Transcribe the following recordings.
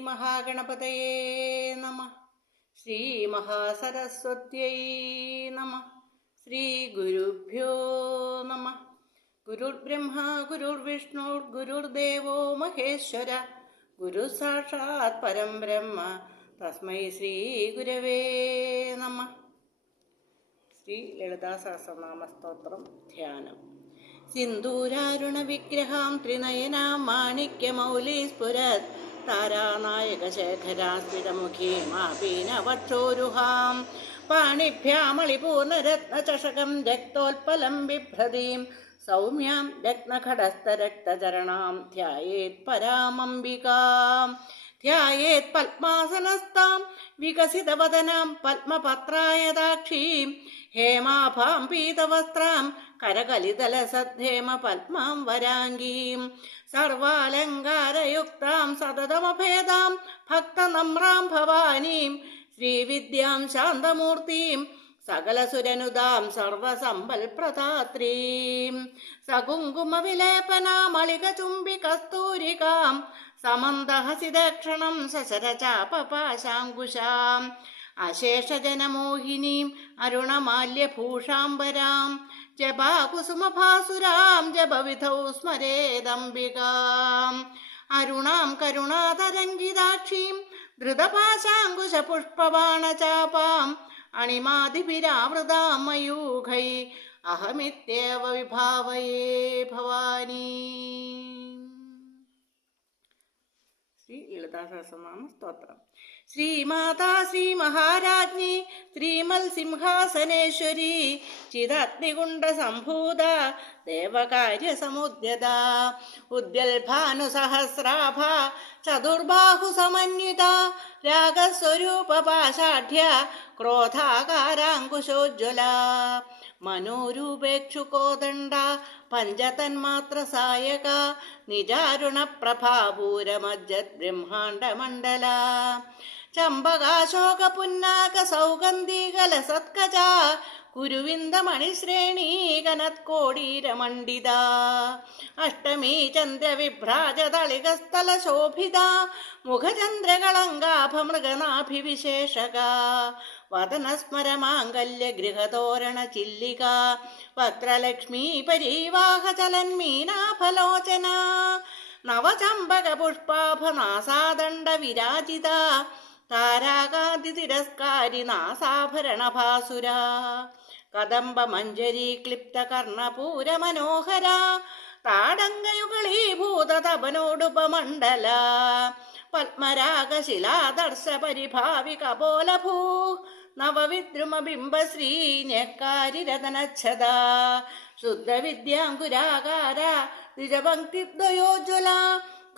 ശ്രീമഹാഗണപതയേ നമഃ. ശ്രീമഹാസരസ്വത്യൈ നമഃ. ശ്രീഗുരുഭ്യോ നമഃ. ഗുരുർബ്രഹ്മ ഗുരുർവിഷ്ണു ഗുരുർദേവോ മഹേശ്വര ഗുരു സാക്ഷാത് പരം ബ്രഹ്മ തസ്മൈ ശ്രീ ഗുരവേ നമഃ. ശ്രീ ലളിതാ സഹസ്രനാമ സ്തോത്രം ധ്യാനം. സിന്ദൂരാരുണ വിഗ്രഹാം ത്രിനയനാം മാണിക്യമൗലീ സ്ഫുരത് താരാനായകശേഖരാസ്ഫുടമുഖീമാപീനവക്ഷോരുഹാം പാണിഭ്യാമളിപൂർണരത്നചഷകം രക്തോൽപലം ബിഭ്രതീം സൗമ്യാം രത്നഖടസ്ഥരക്തചരണാം ധ്യായേത് പരാമംബികാം. ധ്യായേത് പത്മാസനസ്ഥാം വികസിതവദനാം പത്മപത്രായതാക്ഷീം ഹേമാഭാം പീതവസ്ത്രാം കരകലിതലസദ്ധേമ പത്മാം വരാംഗീം സർവാലങ്കാരയുക്താം സതതമഭേദാം ഭക്തനമ്രാം ഭവാനീം ശ്രീവിദ്യാം ശാന്തമൂർത്തിം സകലസുരനുദാം സർവസമ്പൽപ്രദാത്രീം സകുങ്കുമവിലേപനാമളികചുംബികസ്തൂരികാം സമന്തഹസിദക്ഷണം സശരചാപപാശാങ്കുശാം അശേഷജനമോഹിനീം അരുണമാല്യഭൂഷാംബരാം ജപാകുസുമഭാസുരാം ജപവിധൗ സ്മരേദംബികാം അരുണാം കരുണാതരംഗിതാക്ഷീം ധൃതപാശാങ്കുശപുഷ്പബാണചാപാം അണിമാതിഭിരാവൃതാം മയൂഖൈ അഹമിത്യേവ വിഭാവയേ ഭവാനി. ശ്രീ ലളിതാ സഹസ്രനാമ സ്തോത്രം. ശ്രീമാതാ ശ്രീ മഹാരാജ്ഞി ശ്രീമൽ സിംഹാസനേശ്വരി ചിദഗ്നികുണ്ഡ സംഭൂത ദേവകാര്യ സമുദ്യത ഉദ്യൽഭാനുസഹസ്രാഭ ചതുർബാഹു സമന്വിത രാഗസ്വരൂപ പാഷാഢ്യ ക്രോധാകാരാങ്കുശോജ്വല മനോരൂപേക്ഷുകോദണ്ഡ പഞ്ചതന്മാത്ര സായക നിജാരുണ പ്രഭാപൂരമജ്ജത് ബ്രഹ്മാണ്ഡമണ്ഡല ചമ്പകാശോക പുന്നാക സൗഗന്ധീകല സത്കജ കുരുവിന്ദമണിശ്രേണീകനത്കോടീരമണ്ഡിത അഷ്ടമീ ചന്ദ്രവിഭ്രാജതളികസ്ഥല ശോഭിത മുഖചന്ദ്രകളങ്കാഭമൃഗനാഭിവിശേഷക വദനസ്മരമാംഗല്യ ഗൃഹതോരണ ചില്ലിക വക്രലക്ഷ്മീ പരീവാഹ ചലന്മീനാഫലോചന നവചമ്പക പുഷ്പാഭനാസാദണ്ഡ വിരാജിത താരാകാന്തി തിരസ്കാരി നാസാഭരണഭാസുര കദംബ മഞ്ജരീ ക്ലിപ്ത കർണപൂര മനോഹര താടങ്കയുകളീഭൂത തപനോടുപമണ്ഡല പത്മരാഗശിലാദർശ പരിഭാവി കപോലഭൂ നവവിദ്രുമബിംബശ്രീ ഞെക്കാരിരതനച്ഛദ ശുദ്ധവിദ്യാങ്കുരാകാര ദ്വിജപംക്തിദ്വയോജ്വല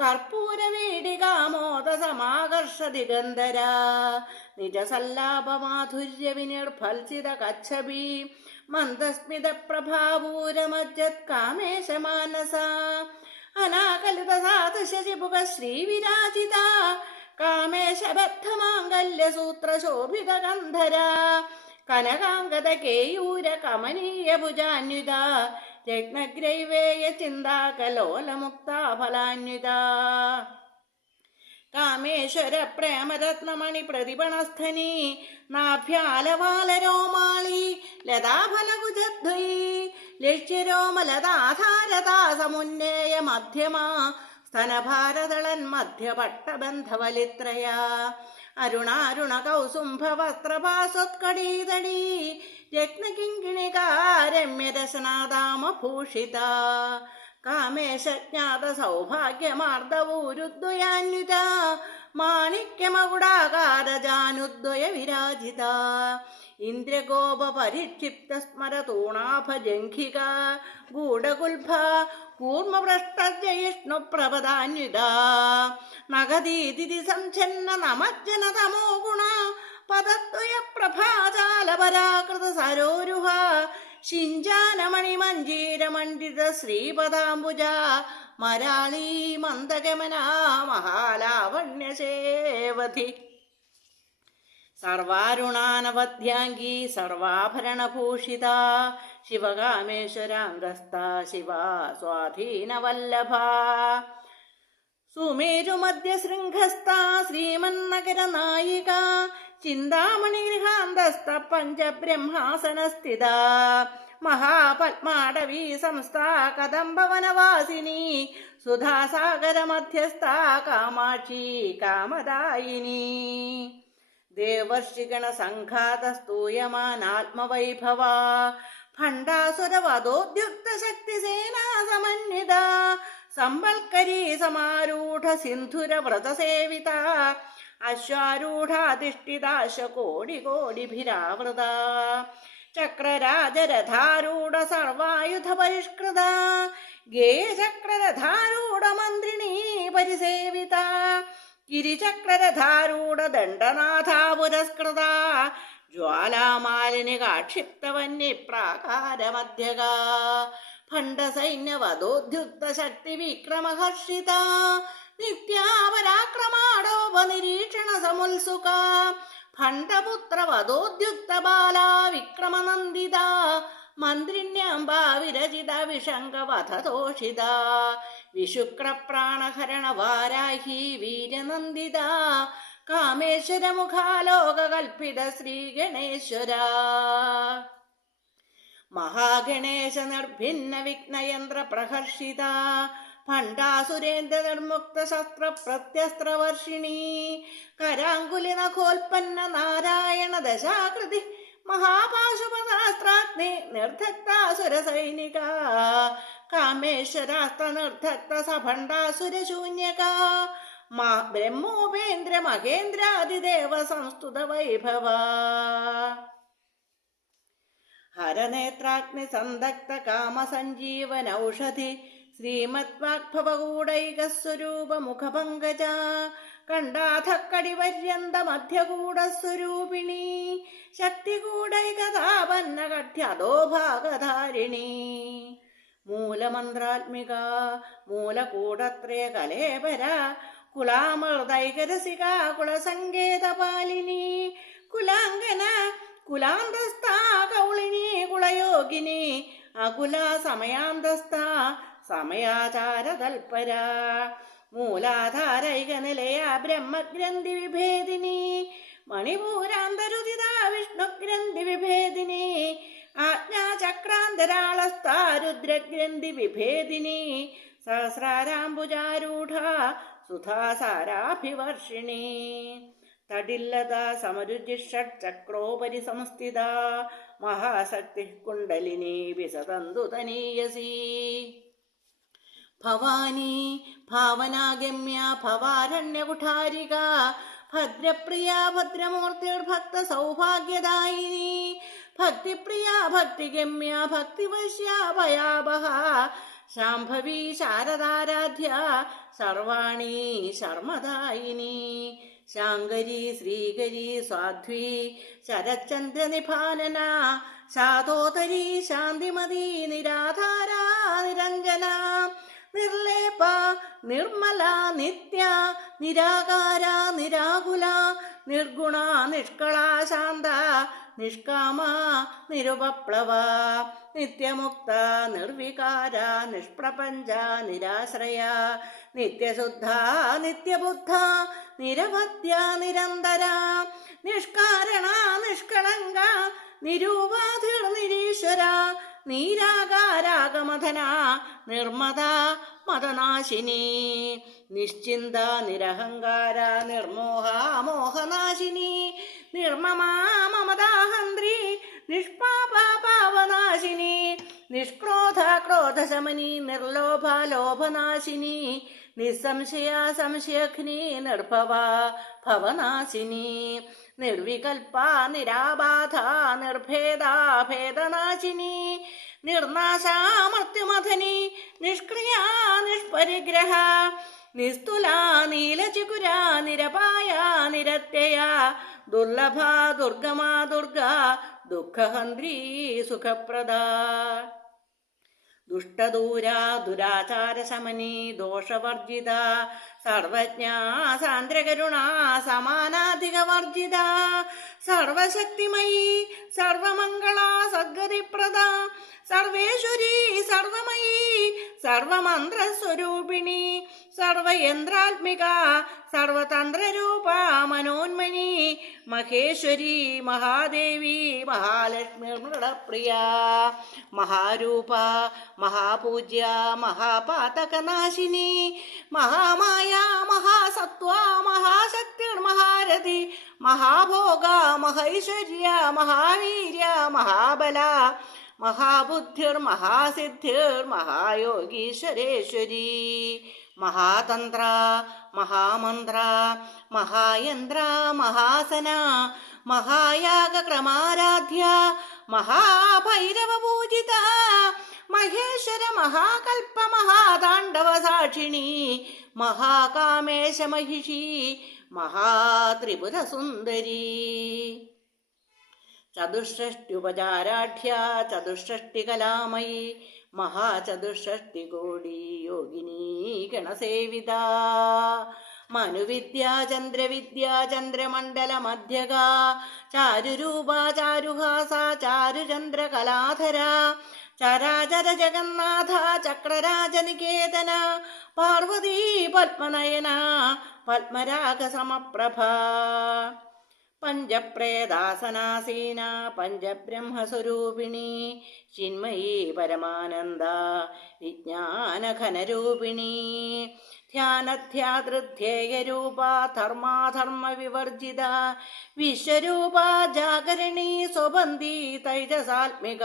കർപ്പൂരവീടികാമോദ സമാകർഷ ദിഗന്ധര നിജസല്ലാപമാധുര്യ വിനിർഫൽസിത കച്ഛബി മന്ദസ്മിത പ്രഭാപൂരമജ്ജത് കാമേശ മാനസ അനാകലിത സാധുശിപുക ശ്രീവിരാജിത കാമേശബദ്ധമാംഗല്യ സൂത്ര ശോഭിത ഗന്ധര കനകാംഗത കേയൂര കമനീയ ഭുജാന്വിത രത്നഗ്രൈവേയ ചിന്താകലോലമുക്താഫലാന്വിത കാമേശ്വര പ്രേമരത്നമണി പ്രതിപണസ്ഥനി നാഭ്യാലവാലരോമാളി ലതാഫലകുജദ്വയീ ലക്ഷ്യരോമലതാധാരതാ സമുന്നേയ മധ്യമാ സ്തനഭാരതളൻ മധ്യപട്ടബന്ധവലിത്രയ അരുണാരുണ കൗസുംഭ വസ്ത്രപാസോത്കടീതടീ രത്നകിങ്കിണികാരമ്യരസനാദാമഭൂഷിത കാമേശജ്ഞാത സൗഭാഗ്യമാർദ്ദവൂരുദ്വയാന്വിത മാണിക്യമകുടാകാരജാനുദ്വയ വിരാജിത ഇന്ദ്രഗോപ പരിക്ഷിപ്ത സ്മരതൂണാഭജംഘിക ഗൂഢകുൽഭ കൂർമ്മഭ്രഷ്ടജയിഷ്ണു പ്രപദാന്വിത നഗദീതി സംഛന്ന നമജ്ജന തമോ ഗുണ പദദ്വയ പ്രഭാജാലപരാകൃത സരോരുഹ ശിഞ്ചാനമണി മഞ്ജീരമണ്ഡിത ശ്രീപദാംബുജ മരാളീ മന്ദഗമനാ മഹാലാവണ്യശേവധി സർവാരുണാനവധ്യാംഗീ സർവാഭരണഭൂഷിത ശിവകാമേശ്വരാന്തസ്ഥ ശിവ സ്വാധീനവല്ലഭ സുമേരുമധ്യശൃംഖസ്ഥ ശ്രീമന്നഗര നായിക ചിന്താമണിഗൃഹാന്തസ്ഥ പഞ്ചബ്രഹ്മാസനസ്ഥിത മഹാപത്മാടവീ സംസ്ഥാ കദംബവനവാസിനി സുധാസാഗര മധ്യസ്ഥ കാമാക്ഷി കാമദായിനി ദേവർഷിഗണ സംഘാത സ്തൂയമാനാത്മവൈഭവ ഭണ്ഡാസുരവധോദ്യുക്ത ശക്തി സേനാ സമന്വിത സംബൽക്കരീ സമാരൂഢ സിന്ധുര വ്രതസേവിത അശ്വാരൂഢാധിഷ്ഠിതാശ കോടി കോടിഭിരാവൃത ചക്രരാജരഥാരൂഢ സർവായുധ പരിഷ്കൃത ഗേയചക്രരഥാരൂഢ മന്ത്രിണീ പരിസേവിത ഗിരിചക്രരഥാരൂഢ ദണ്ഡനാഥാ പുരസ്കൃത ജ്വാലാമാലിനി കാക്ഷിപ്തവന്യപ്രാകാരമധ്യക ഭണ്ഡസൈന്യവധോദ്യുക്ത ശക്തി വിക്രമഹർഷിത നിത്യാപരാക്രമാടോപനിരീക്ഷണ സമുത്സുക ഭണ്ഡപുത്രവധോദ്യുക്ത ബാലാ വിക്രമനന്ദിത മന്ത്രിണ്യാംബാ വിരചിത വിഷംഗവധതോഷിത വിശുക്രപ്രാണഹരണ വാരാഹി വീരനന്ദിത കാമേശ്വര മുഖാലോകകൽപ്പിത ശ്രീഗണേശ്വര മഹാഗണേശ നിർഭിന്ന വിഘ്നയന്ത്ര പ്രഹർഷിത ഭണ്ഡാസുരേന്ദ്ര നിർമുക്ത ശസ്ത്ര പ്രത്യസ്ത്രവർഷിണി കരാങ്കുലി നഖോൽപ്പന്ന നാരായണ ദശാകൃതി മഹാപാശുപതാസ്ത്രാഗ്നി നിർദ്ധക്താസുര സൈനിക കാമേശ്വരാസ്ത്ര നിർദ്ധക്ത സഭണ്ഡാസുര ശൂന്യക ബ്രഹ്മോപേന്ദ്ര മഹേന്ദ്രാദിദേവ സംസ്തുത വൈഭവ ഹരനേത്രാഗ്നി സന്തക്ത കാമസഞ്ജീവനൌഷധി ശ്രീമദ്വാഗ്ഭവകൂടൈകസ്വരൂപ മുഖപങ്കജ കണ്ടാഥക്കടിപര്യന്ത മധ്യകൂടസ്വരൂപിണി ശക്തികൂടൈകതാപന്ന കഠ്യധോഭാഗധാരിണി മൂലമന്ത്രാത്മിക മൂലകൂടത്രയ കലേപര കുലാമൃതൈകരസിക കുളസങ്കേതപാലിനി കുലാംഗന കുലാന്തസ്ഥാ കൗളിനി കുളയോഗിനി അകുല സമയാന്തസ്ഥ സമയാചാര തൽപര മൂലാധാരൈക നിലയ ബ്രഹ്മഗ്രന്ഥി വിഭേദിനി മണിപൂരാന്തരുദിത വിഷ്ണുഗ്രന്ഥി വിഭേദിനി ആജ്ഞാചക്രാന്തരാളസ്ഥാ രുദ്രഗ്രന്ഥി വിഭേദിനി സഹസ്രാരാംബുജാരൂഢ സുധാസാരാഭിവർഷിണി തടില്ലത സമരുജിഷട്ചക്രോപരി സംസ്ഥിത മഹാശക്തി കുണ്ടലിനി വിസതന്തു തനീയസി ഭവാനി ഭാവനാഗമ്യ ഭവാരണ്യകുഠാരിക ഭദ്രപ്രിയ ഭദ്രമൂർത്തിർഭക്ത സൗഭാഗ്യദായിനി ഭക്തിപ്രിയ ഭക്തിഗമ്യ ഭക്തിവശ്യ ഭയാവഹ ശാംഭവി ശാരദാരാധ്യ സർവാണി ശർമ്മദായിനി ശാങ്കരി ശ്രീകരി സ്വാധ്വി ശരചന്ദ്രനിഭാനന ശാതോതരി ശാന്തിമതി നിരാധാരാ നിരഞ്ജന നിർലേപ നിർമ്മല നിത്യ നിരാകാര നിരാകുല നിർഗുണ നിഷ്കള ശാന്ത നിഷ്കാമ നിരുപപ്ലവ നിത്യമുക്ത നിർവികാര നിഷ്പ്രപഞ്ച നിരാശ്രയ നിത്യശുദ്ധ നിത്യബുദ്ധ നിരവധ്യ നിരന്തര നിഷ്കാരണ നിഷ്കളങ്ക നിരൂപാധിർ നിരീശ്വര നീരാകാരാഗമധന നിർമ്മത മതനാശിനി നിശ്ചിന്ത നിരഹങ്കാര നിർമോഹ മോഹനാശിനി നിർമ്മമാ മമതാഹന്ത്രി നിഷ്പാപ പാവനാശിനി നിഷ്ക്രോധ ക്രോധശമനി നിർലോഭ ലോഭനാശിനി നിസ്സംശയ സംശയഘ്നി നിർഭവ ഭവനാശിനി നിർവികൽപ നിരാബാധ നിർഭേദ ഭേദനാശിനി നിർനാശാമർത്യമഥനി നിഷ്ക്രിയ നിഷ്പരിഗ്രഹ നിസ്തുല നീലചികുര നിരപായ നിരത്യയ ദുർലഭ ദുർഗമാ ദുർഗ ദുഃഖഹന്ത്രീ സുഖപ്രദ ദുഷ്ടദൂര ദുരാചാരശമനി ദോഷവർജിത സർവജ്ഞ സാന്ദ്രകരുണ സമാനാധികവർജിത സർവശക്തിമയി സർവമംഗള സദ്ഗതിപ്രദ സർവേശ്വരി സർവമയി സർവമന്ത്രസ്വരൂപിണി സർവയന്ത്രാത്മിക സർവതന്ത്രരൂപ മനോന്മനി മഹേശ്വരി മഹാദേവി മഹാലക്ഷ്മി മൃഡപ്രിയ മഹാരൂപ മഹാപൂജ്യ മഹാപാതകനാശിനി മഹാമായ മഹാസത്വ മഹാശക്തിർമഹാരഥി മഹാഭോഗ മഹൈശ്വര്യ മഹാവീര്യ മഹാബല മഹാബുദ്ധിർമഹാസിദ്ധിർമഹായോഗീശ്വരേശ്വരി മഹാതന്ത്ര മഹാമന്ത്ര മഹായന്ത്ര മഹാസന മഹായാഗക്രമാരാധ്യ മഹാഭൈരവപൂജിത മഹേശ്വര മഹാകൽപ്പ മഹാതാണ്ഡവ സാക്ഷിണി മഹാകാമേശ മഹിഷി മഹാത്രിപുര സുന്ദരി ചതുഷ്ഷ്ട്യുപചാരാഢ്യ ചതുഷ്ഷ്ടികലാമയി മഹാചതുഷ്ഷ്ടികോടി യോഗിനീ ഗണസേവിത മനുവിദ്യ ചന്ദ്രവിദ്യ ചന്ദ്രമണ്ഡല മധ്യക ചാരുരൂപ ചാരുഹാസ ചാരുചന്ദ്രകലാധര ചരാചര ജഗന്നാഥ ചക്രരാജനികേതന പാർവതീ പത്മനയന പത്മരാഗ സമപ്രഭ പഞ്ചപ്രേതാസനാസീന പഞ്ചബ്രഹ്മസ്വരൂപിണി ചിന്മയീ പരമാനന്ദ വിജ്ഞാനഘനരൂപിണി ധ്യാനധ്യാതൃധ്യേയരൂപ ധർമാധർമ്മ വിവർജിത വിശ്വരൂപ ജാഗരണി സ്വബന്ധി തൈജസാത്മിക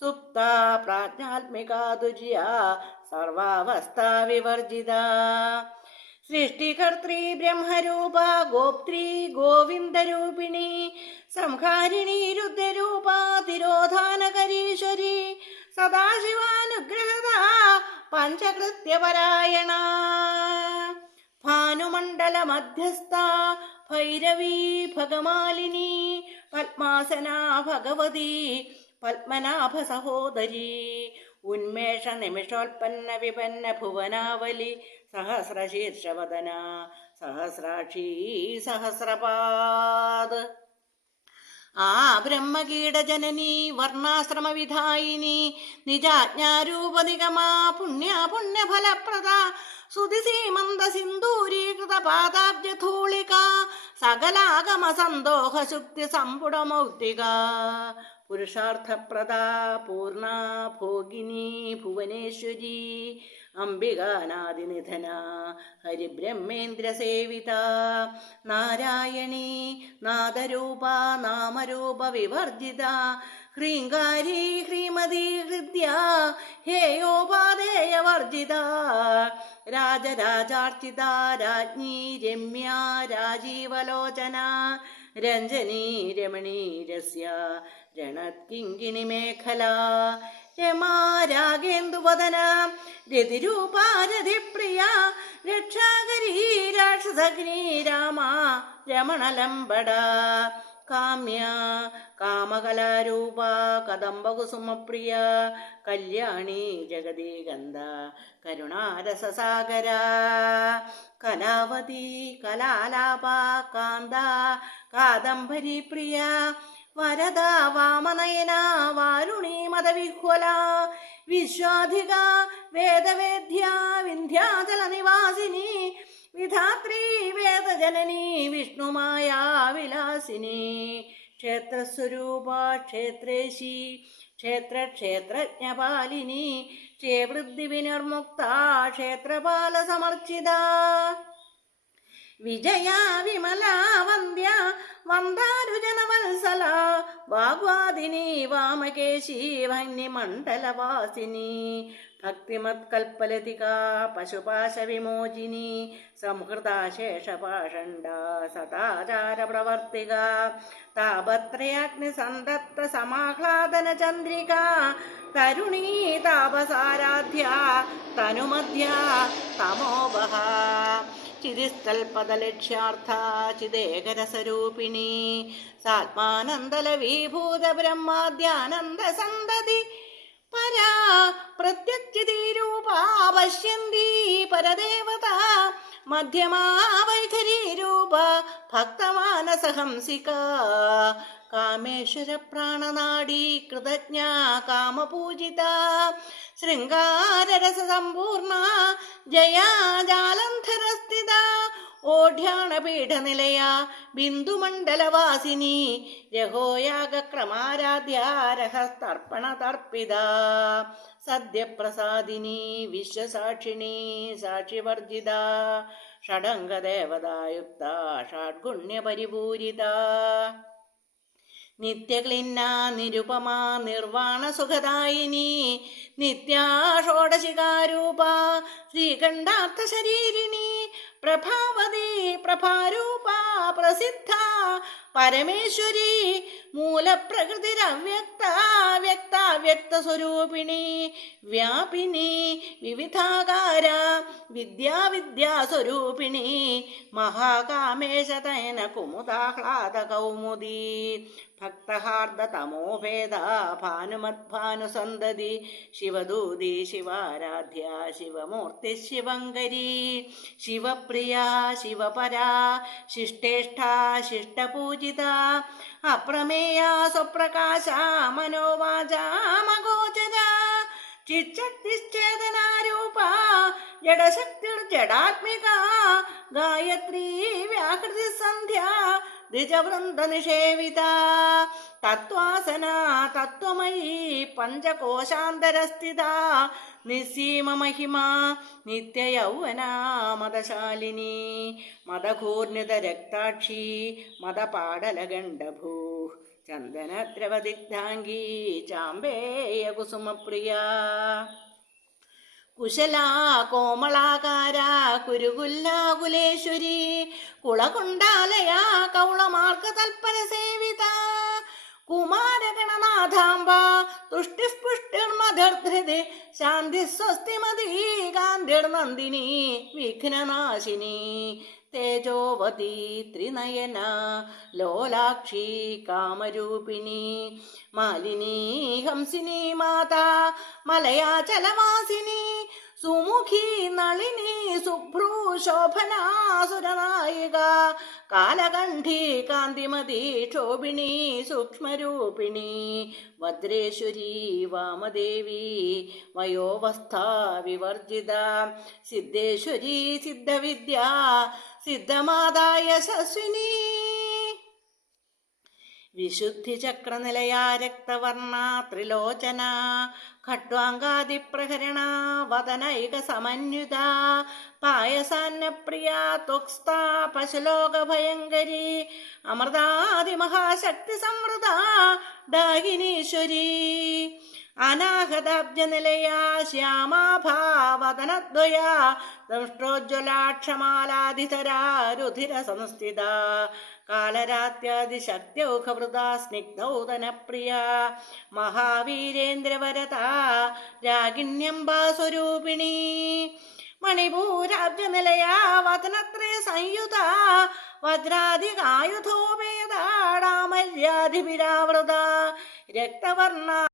സുപ്ത പ്രാജ്ഞാത്മിക തുര്യ സർവാവസ്ഥാ വിവർജിത സൃഷ്ടികർत्री ബ്രഹ്മരൂപ ഗോപ്ത്രീ ഗോവിന്ദരൂപിണി സംഹാരിണി രുദ്രരൂപ തിരോധാനകരീശ്വരി സദാശിവാനുഗ്രഹത പഞ്ചകൃത്യപരായണ ഭാനുമണ്ഡല മധ്യസ്ഥ ഭൈരവീ ഭഗമാലിനി പത്മാസന ഭഗവതി പത്മനാഭ സഹോദരി ഉന്മേഷ നിമിഷോൽപ്പന്ന വിപന്ന ഭുവനാവലി സഹസ്രശീർഷവദന സഹസ്രാക്ഷി സഹസ്രപാദ് ആ ബ്രഹ്മകീടജനനി വർണ്ണാശ്രമ വിധായിനി നിജാജ്ഞാരൂപ നിഗമാ പുണ്യ പുണ്യഫലപ്രദ സുതിസീമന്ത സിന്ദൂരീകൃത പാദാബ്ജധൂളിക സകലാഗമ സന്തോഷ ശുക്തി സമ്പുടമൗക്തിക പുരുഷാർത്ഥപ്രദ പൂർണ ഭോഗിനി ഭുവനേശ്വരി അംബികാനാദിനിധന ഹരിബ്രഹ്മേന്ദ്രസേവിത നാരായണീ നാദരൂപ നാമരൂപ വിവർജിത ഹ്രീങ്കാരി ഹ്രീമതി ഹൃദ്യ ഹേയോപാദേയവർജിത രാജരാജാർച്ചിത രാജ്ഞി രമ്യ രാജീവലോചന രഞ്ജനീ രമണീരസ്യ രണത്കിങ്കിണി മേഖല രമാ രാഗേന്ദുവദന രതിരൂപാരതിപ്രിയ രക്ഷാകരീ രാക്ഷസഗ്നി രാമ രമണലംബട കാമ്യ കാമകലാരൂപ കദംബകുസുമപ്രിയ കല്യാണി ജഗദീഗന്ധ കരുണാരസസാഗര കലാവതി കലാലാപ കാന്ത കാദംബരി പ്രിയ വരദ വാമനയന വാരുണീ മദവിഹ്വല വിശ്വാധിക വേദവേദ്യ വിന്ധ്യാചല നിവാസിനി വിധാത്രീ വേദജനനി വിഷ്ണുമായാ വിലാസിനി ക്ഷേത്രസ്വരൂപ ക്ഷേത്രേശി ക്ഷേത്രജ്ഞപാലിനി ക്ഷേവൃദ്ധി വിനിർമുക്ത ക്ഷേത്രപാല സമർച്ചിത വിജയ വിമല വന്ദ്യ വന്ദാരുജനവത്സല വാഗ്വാദിനി വാമകേശി വന്യമണ്ഡലവാസിനി ഭക്തിമത്കൽപ്പലതിക പശുപാശ വിമോചിനി സംഹൃതാശേഷപാഷണ്ഡ സദാചാര പ്രവർത്തിക താപത്രയാഗ്നി സന്തപ്ത സമാഹ്ലാദന ചന്ദ്രിക തരുണീ താപസാരാധ്യ തനുമധ്യ തമോവഹ ചിതിസ്ഥൽപദലക്ഷ്യാർത്ഥ ചിദേകരസരൂപിണി സാത്മാനന്ദലവീഭൂത ബ്രഹ്മാദ്യാനന്ദ സന്തതി പരാ പ്രത്യക്ഷിതീരൂപാ പശ്യന്തി പരദേവത മധ്യമാ വൈഖരീരൂപ ഭക്തമാനസഹംസിക കാമേശ്വര പ്രാണനാഡീ കൃതജ്ഞ കാമപൂജിത ശൃംഗാരരസസമ്പൂർണ ജയാ ജാലന്ധരസ്ഥിത ഓഢ്യാണപീഠനിലയ ബിന്ദുമണ്ഡലവാസിനി രഹോയാഗക്രമാരാധ്യ രഹസ്തർപ്പണതർപ്പിത സദ്യപ്രസാദിനി വിശ്വസാക്ഷിണി സാക്ഷിവർജിത ഷഡംഗദേവതായുക്ത ഷഡ്ഗുണ്യപരിപൂരിത നിത്യക്ലിന്ന നിരുപമ നിർവാണ സുഖദായിനി നിത്യാ ഷോഡശികാരൂപ ശ്രീകണ്ഠാർത്ഥ ശരീരിണി പ്രഭാവതി പ്രഭാരൂപ പ്രസിദ്ധ പരമേശ്വരി മൂലപ്രകൃതിരവ്യക്ത വ്യക്താവ്യക്തസ്വരൂപിണി വ്യാപിനി വിവിധാകാര വിദ്യാവിദ്യാസ്വരൂപിണി മഹാകാമേശതയന കുമുദാഹ്ലാദ കൗമുദി ഭക്തഹാർദതമോഭേദ ഭാനുമദ്ഭാനുസന്തതി ശിവദൂതി ശിവാരാധ്യ ശിവമൂർത്തി ശിവങ്കരി ശിവപ്രിയ ശിവപരാ ശിഷ്ടേഷ്ഠ ശിഷ്ടപൂജിത അപ്രമേയ സ്വപ്രകാശ മനോവാചാമഗോചര ചിച്ഛക്തിശ്ചേതനാരൂപ ജഡശക്തിർജഡാത്മിക ഗായത്രീ വ്യാകൃതി സന്ധ്യ ദ്വിജവൃന്ദനിഷേവിത തത്വാസന തത്വമയീ പഞ്ചകോശാന്തരസ്ഥിത നിസ്സീമമഹിമ നിത്യയൗവന മദശാലിനി മദഘൂർണിതരക്താക്ഷി മദപാടലഗണ്ഡഭൂ ചന്ദനദ്രവദിഗ്ധാംഗീ ചാമ്പേയ കുസുമപ്രിയ കുശലാ കോമളാകാര കുരുകുല്ലാകുലേശ്വരി കുളകുണ്ടാലയാ കൗളമാർഗതൽപര സേവിത കുമാരഗണനാഥാംബ തുഷ്ടിസ്പുഷ്ടിർമധർധൃതി ശാന്തി സ്വസ്തിമതീ ഗാന്ധിർനന്ദിനി വിഘ്നനാശിനി തേജോവതി ത്രിനയന ലോലാക്ഷി കാമരൂപിണി മാലിനി ഹംസിനി മാതാ മലയാചലവാസിനി സുമുഖി നളിനി സുഭ്രൂ ശോഭനാസുരനായിക കാലകണ്ഠി കാന്തിമതി ക്ഷോഭിണി സൂക്ഷ്മരൂപിണി ഭദ്രേശ്വരി വാമദേവി വയോവസ്ഥാ വിവർജിത സിദ്ധേശ്വരി സിദ്ധവിദ്യ സിദ്ധമാതാ യശസ്വിനി വിശുദ്ധിചക്രനിലയാ രക്തവർണ ത്രിലോചന ഖട്വാങ്കാദിപ്രഹരണ വദനൈക സമന്വിത പായസാന്നപ്രിയ ത്വക്സ്ഥാ പശുലോകഭയങ്കരി അമൃതാദിമഹാശക്തി സംവൃത ഡാഹിനീശ്വരി അനാഹതാബ്ജനിലയാ ശ്യാമാഭാവദനദ്വയ ദംഷ്ട്രോജ്വലാക്ഷമാലാധിതരാ രുധിര സംസ്ഥിത കാലരാത്യാദിശക്ത്യൗഘവൃതാ സ്നിഗ്ധൗദനപ്രിയ മഹാവീരേന്ദ്രവരതാ രാഗിണ്യംബാസ്വരൂപിണി മണിപൂരാബ്ജനിലയാ വദനത്രയ സംയുത വജ്രാധികായുധോപേതാടാമര്യാധിപിരാവൃത രക്തവർണ